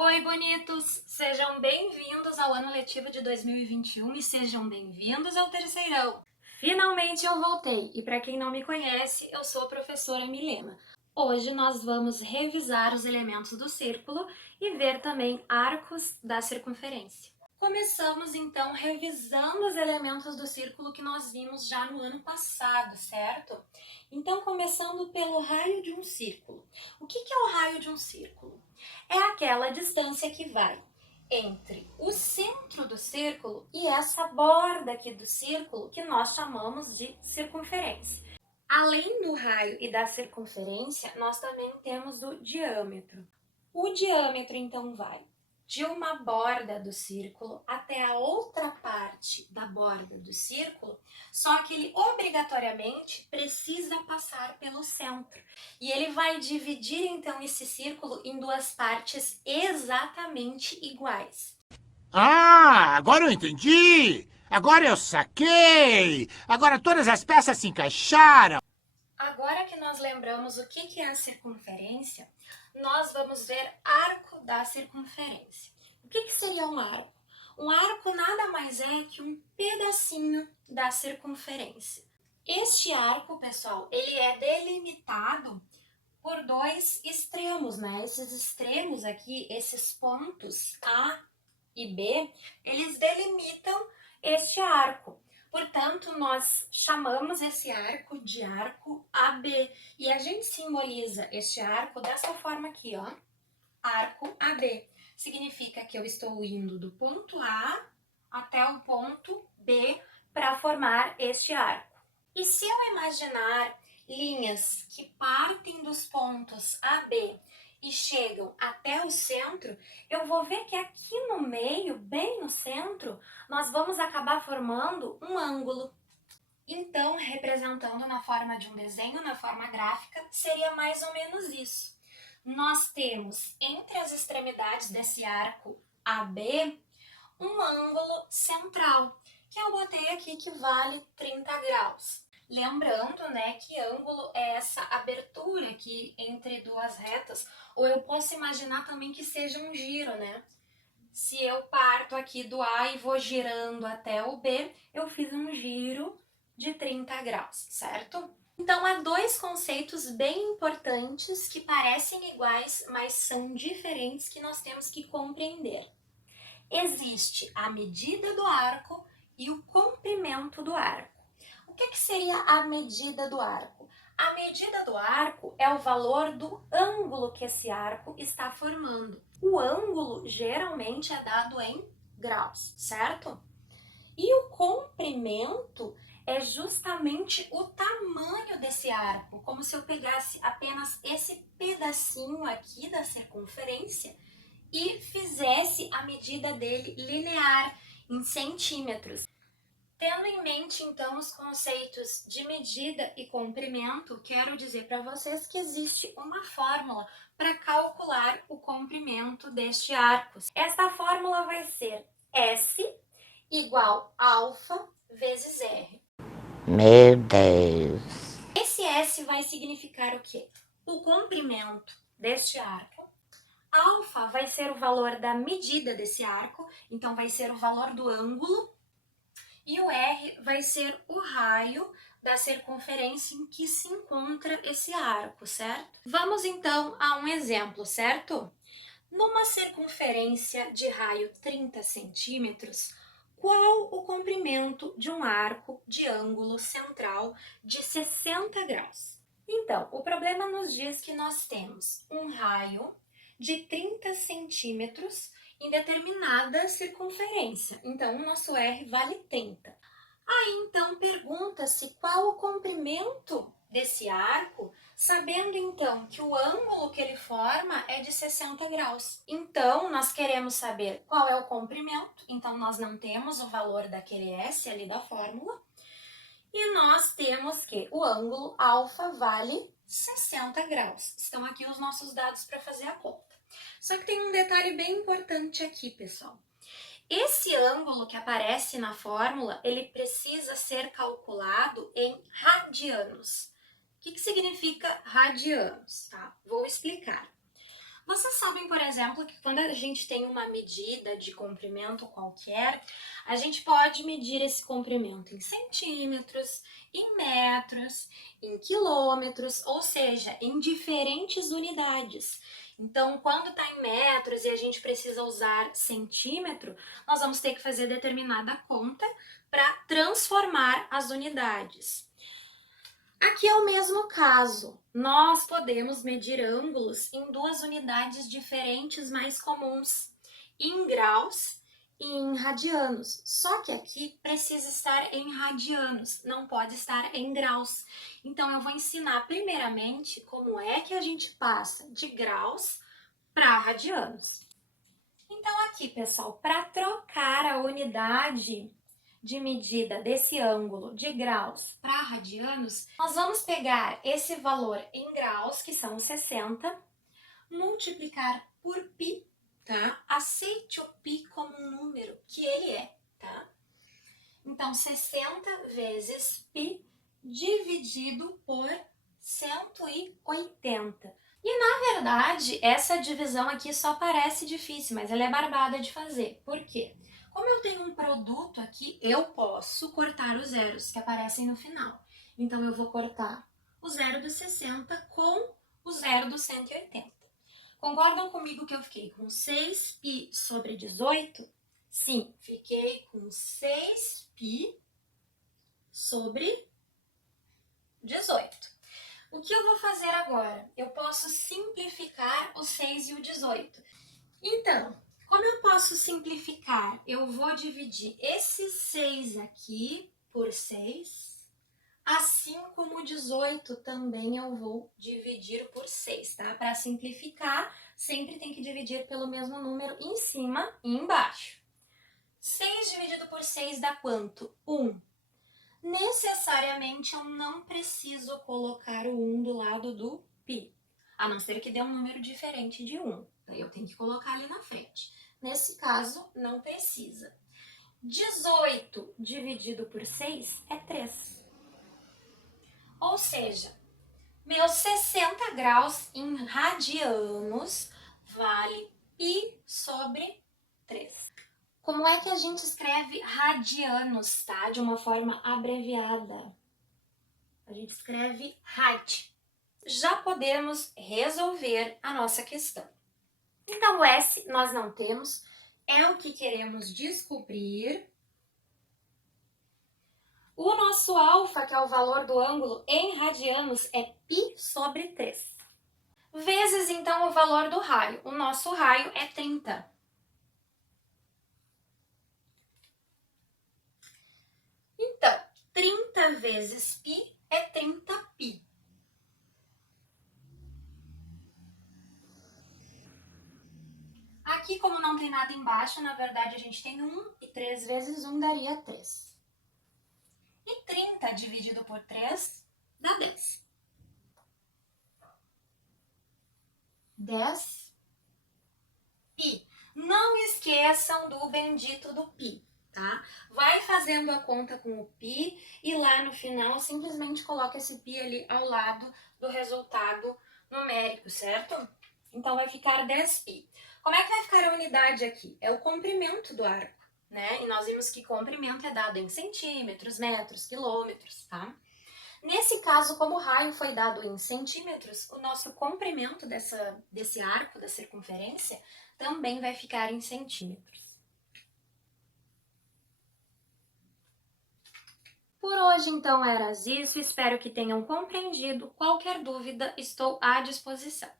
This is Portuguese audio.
Oi, bonitos! Sejam bem-vindos ao ano letivo de 2021 e sejam bem-vindos ao terceirão. Finalmente eu voltei e para quem não me conhece, eu sou a professora Milena. Hoje nós vamos revisar os elementos do círculo e ver também arcos da circunferência. Começamos então revisando os elementos do círculo que nós vimos já no ano passado, certo? Então, começando pelo raio de um círculo. O que é o raio de um círculo? É aquela distância que vai entre o centro do círculo e essa borda aqui do círculo que nós chamamos de circunferência. Além do raio e da circunferência, nós também temos o diâmetro. O diâmetro, então, vai de uma borda do círculo até a outra parte da borda do círculo, só que ele obrigatoriamente precisa passar pelo centro. E ele vai dividir, então, esse círculo em duas partes exatamente iguais. Ah, agora eu entendi! Agora eu saquei! Agora todas as peças se encaixaram! Agora que nós lembramos o que é a circunferência, nós vamos ver arco da circunferência. O que seria um arco? Um arco nada mais é que um pedacinho da circunferência. Este arco, pessoal, ele é delimitado por dois extremos, né? Esses extremos aqui, esses pontos A e B, eles delimitam este arco. Portanto, nós chamamos esse arco de arco AB. E a gente simboliza este arco dessa forma aqui, ó. Arco AB. Significa que eu estou indo do ponto A até o ponto B para formar este arco. E se eu imaginar linhas que partem dos pontos A, B e chegam até o centro, eu vou ver que aqui no meio, bem no centro, nós vamos acabar formando um ângulo. Então, representando na forma de um desenho, na forma gráfica, seria mais ou menos isso. Nós temos entre as extremidades desse arco AB um ângulo central, que eu botei aqui que vale 30 graus. Lembrando, né, que ângulo é essa abertura aqui entre duas retas, ou eu posso imaginar também que seja um giro, né? Se eu parto aqui do A e vou girando até o B, eu fiz um giro de 30 graus, certo? Então, há dois conceitos bem importantes que parecem iguais, mas são diferentes que nós temos que compreender. Existe a medida do arco e o comprimento do arco. O que seria a medida do arco? A medida do arco é o valor do ângulo que esse arco está formando. O ângulo geralmente é dado em graus, certo? E o comprimento é justamente o tamanho desse arco, como se eu pegasse apenas esse pedacinho aqui da circunferência e fizesse a medida dele linear em centímetros. Tendo em mente, então, os conceitos de medida e comprimento, quero dizer para vocês que existe uma fórmula para calcular o comprimento deste arco. Esta fórmula vai ser S igual alfa vezes R. Meu Deus! Esse S vai significar o quê? O comprimento deste arco. Alfa vai ser o valor da medida desse arco, então vai ser o valor do ângulo. E o R vai ser o raio da circunferência em que se encontra esse arco, certo? Vamos então a um exemplo, certo? Numa circunferência de raio 30 centímetros, qual o comprimento de um arco de ângulo central de 60 graus? Então, o problema nos diz que nós temos um raio de 30 centímetros em determinada circunferência. Então, o nosso R vale 30. Aí, então, pergunta-se qual o comprimento desse arco, sabendo, então, que o ângulo que ele forma é de 60 graus. Então, nós queremos saber qual é o comprimento. Então, nós não temos o valor daquele S ali da fórmula. E nós temos que o ângulo alfa vale 60 graus. Estão aqui os nossos dados para fazer a conta. Só que tem um detalhe bem importante aqui, pessoal. Esse ângulo que aparece na fórmula, ele precisa ser calculado em radianos. O que significa radianos? Tá? Vou explicar. Vocês sabem, por exemplo, que quando a gente tem uma medida de comprimento qualquer, a gente pode medir esse comprimento em centímetros, em metros, em quilômetros, ou seja, em diferentes unidades. Então, quando está em metros e a gente precisa usar centímetro, nós vamos ter que fazer determinada conta para transformar as unidades. Aqui é o mesmo caso. Nós podemos medir ângulos em duas unidades diferentes mais comuns, em graus e em radianos. Só que aqui precisa estar em radianos, não pode estar em graus. Então, eu vou ensinar primeiramente como é que a gente passa de graus para radianos. Então, aqui, pessoal, para trocar a unidade de medida desse ângulo de graus para radianos, nós vamos pegar esse valor em graus, que são 60, multiplicar por π, tá? Aceite o π como um número que ele é, tá? Então, 60 vezes π dividido por 180. E, na verdade, essa divisão aqui só parece difícil, mas ela é barbada de fazer. Por quê? Como eu tenho um produto aqui, eu posso cortar os zeros que aparecem no final. Então, eu vou cortar o zero do 60 com o zero do 180. Concordam comigo que eu fiquei com 6π sobre 18? Sim, fiquei com 6π sobre 18. O que eu vou fazer agora? Eu posso simplificar o 6 e o 18. Então, como eu posso simplificar? Eu vou dividir esse 6 aqui por 6, assim como o 18 também eu vou dividir por 6, tá? Para simplificar, sempre tem que dividir pelo mesmo número em cima e embaixo. 6 dividido por 6 dá quanto? 1. Necessariamente eu não preciso colocar o 1 do lado do π, a não ser que dê um número diferente de 1. Daí eu tenho que colocar ali na frente. Nesse caso, não precisa. 18 dividido por 6 é 3. Ou seja, meus 60 graus em radianos vale π sobre 3. Como é que a gente escreve radianos, tá? De uma forma abreviada. A gente escreve rad. Já podemos resolver a nossa questão. Então, o S nós não temos, é o que queremos descobrir. O nosso alfa, que é o valor do ângulo em radianos, é π sobre 3. Vezes, então, o valor do raio. O nosso raio é 30. Então, 30 vezes π é 30π. Aqui, como não tem nada embaixo, na verdade a gente tem 1, e 3 vezes 1 daria 3. E 30 dividido por 3 dá 10. 10 π. Não esqueçam do bendito do π, tá? Vai fazendo a conta com o π e lá no final simplesmente coloca esse π ali ao lado do resultado numérico, certo? Então vai ficar 10π. Como é que vai ficar a unidade aqui? É o comprimento do arco, né? E nós vimos que comprimento é dado em centímetros, metros, quilômetros, tá? Nesse caso, como o raio foi dado em centímetros, o nosso comprimento desse arco, da circunferência, também vai ficar em centímetros. Por hoje, então, era isso. Espero que tenham compreendido. Qualquer dúvida, estou à disposição.